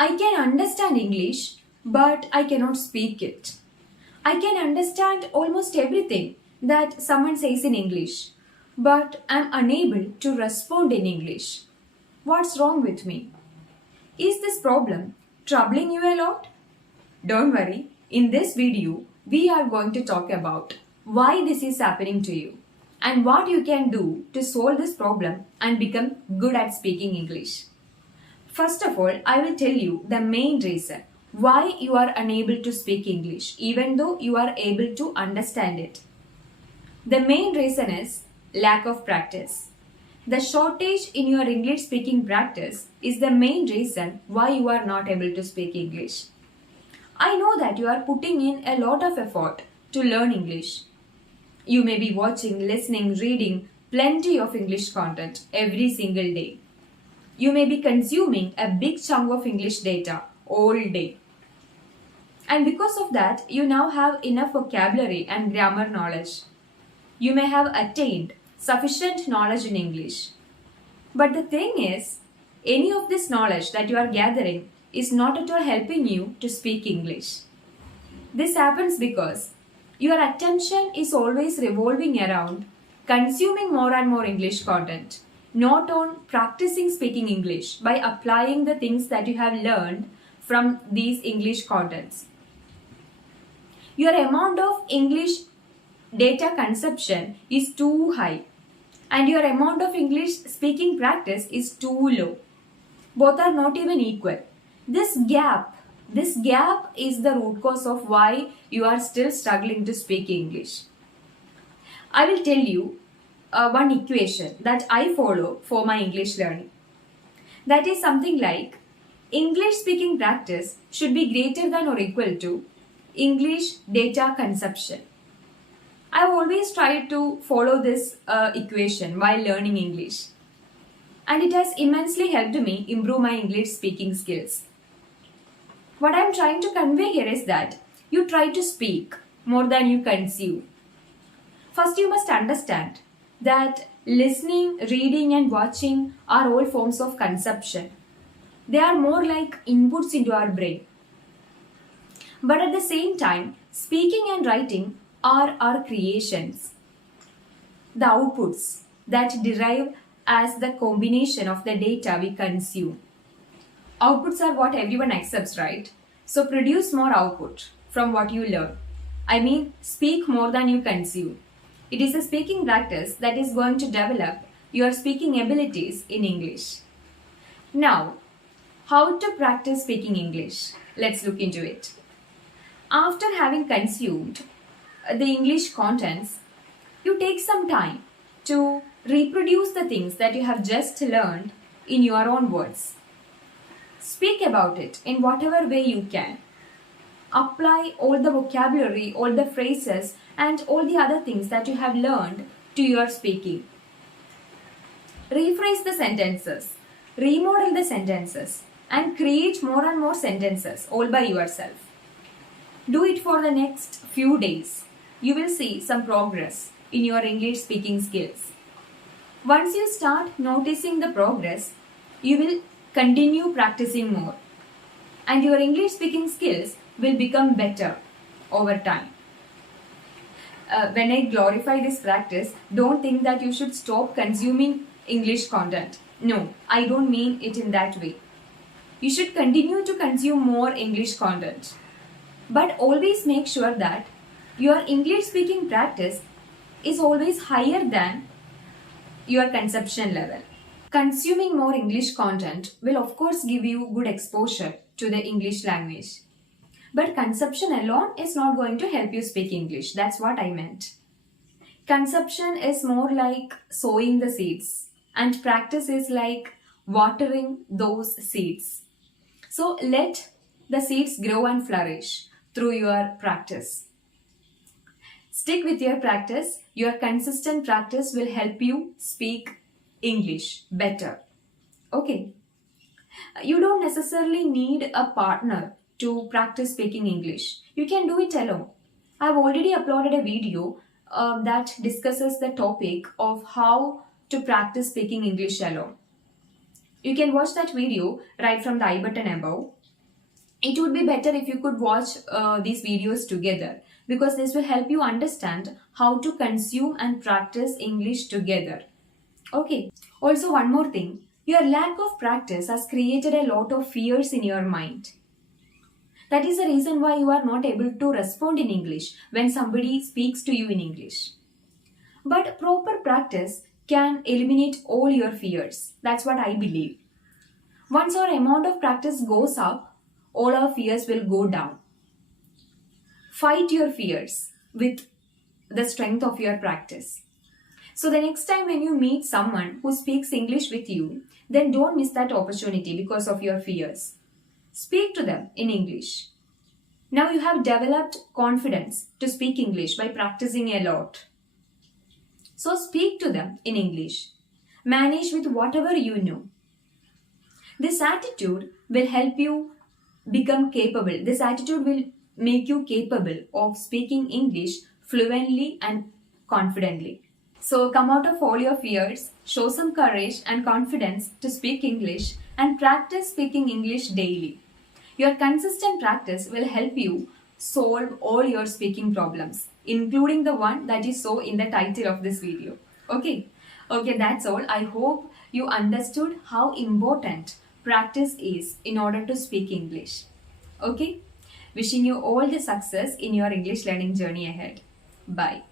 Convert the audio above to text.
I can understand English, but I cannot speak it. I can understand almost everything that someone says in English, but I'm unable to respond in English. What's wrong with me? Is this problem troubling you a lot? Don't worry, in this video, we are going to talk about why this is happening to you and what you can do to solve this problem and become good at speaking English. First of all, I will tell you the main reason why you are unable to speak English even though you are able to understand it. The main reason is lack of practice. The shortage in your English speaking practice is the main reason why you are not able to speak English. I know that you are putting in a lot of effort to learn English. You may be watching, listening, reading plenty of English content every single day. You may be consuming a big chunk of English data all day. And because of that, you now have enough vocabulary and grammar knowledge. You may have attained sufficient knowledge in English. But the thing is, any of this knowledge that you are gathering is not at all helping you to speak English. This happens because your attention is always revolving around consuming more and more English content, not on practicing speaking English by applying the things that you have learned from these English contents. Your amount of English data consumption is too high and your amount of English speaking practice is too low. Both are not even equal. This gap is the root cause of why you are still struggling to speak English. I will tell you one equation that I follow for my English learning. That is something like English speaking practice should be greater than or equal to English data consumption. I have always tried to follow this equation while learning English, and it has immensely helped me improve my English speaking skills. What I am trying to convey here is that you try to speak more than you consume. First, you must understand that listening, reading, and watching are all forms of consumption. They are more like inputs into our brain. But at the same time, speaking and writing are our creations, the outputs that derive as the combination of the data we consume. Outputs are what everyone accepts, right? So produce more output from what you learn. I mean, speak more than you consume. It is a speaking practice that is going to develop your speaking abilities in English. Now, how to practice speaking English? Let's look into it. After having consumed the English contents, you take some time to reproduce the things that you have just learned in your own words. Speak about it in whatever way you can. Apply all the vocabulary, all the phrases, and all the other things that you have learned to your speaking. Rephrase the sentences, remodel the sentences, and create more and more sentences all by yourself. Do it for the next few days. You will see some progress in your English speaking skills. Once you start noticing the progress, you will continue practicing more, and your English speaking skills will become better over time. When I glorify this practice, don't think that you should stop consuming English content. No, I don't mean it in that way. You should continue to consume more English content, but always make sure that your English speaking practice is always higher than your consumption level. Consuming more English content will of course give you good exposure to the English language. But consumption alone is not going to help you speak English. That's what I meant. Consumption is more like sowing the seeds, and practice is like watering those seeds. So let the seeds grow and flourish through your practice. Stick with your practice. Your consistent practice will help you speak English better. Okay. You don't necessarily need a partner to practice speaking English. You can do it alone. I've already uploaded a video that discusses the topic of how to practice speaking English alone. You can watch that video right from the I button above. It would be better if you could watch these videos together, because this will help you understand how to consume and practice English together. Okay. Also, one more thing. Your lack of practice has created a lot of fears in your mind. That is the reason why you are not able to respond in English when somebody speaks to you in English. But proper practice can eliminate all your fears. That's what I believe. Once our amount of practice goes up, all our fears will go down. Fight your fears with the strength of your practice. So the next time when you meet someone who speaks English with you, then don't miss that opportunity because of your fears. Speak to them in English. Now you have developed confidence to speak English by practicing a lot. So speak to them in English. Manage with whatever you know. This attitude will help you become capable. This attitude will make you capable of speaking English fluently and confidently. So come out of all your fears, show some courage and confidence to speak English, and practice speaking English daily. Your consistent practice will help you solve all your speaking problems, including the one that you saw in the title of this video. Okay, that's all. I hope you understood how important practice is in order to speak English. Okay, wishing you all the success in your English learning journey ahead. Bye.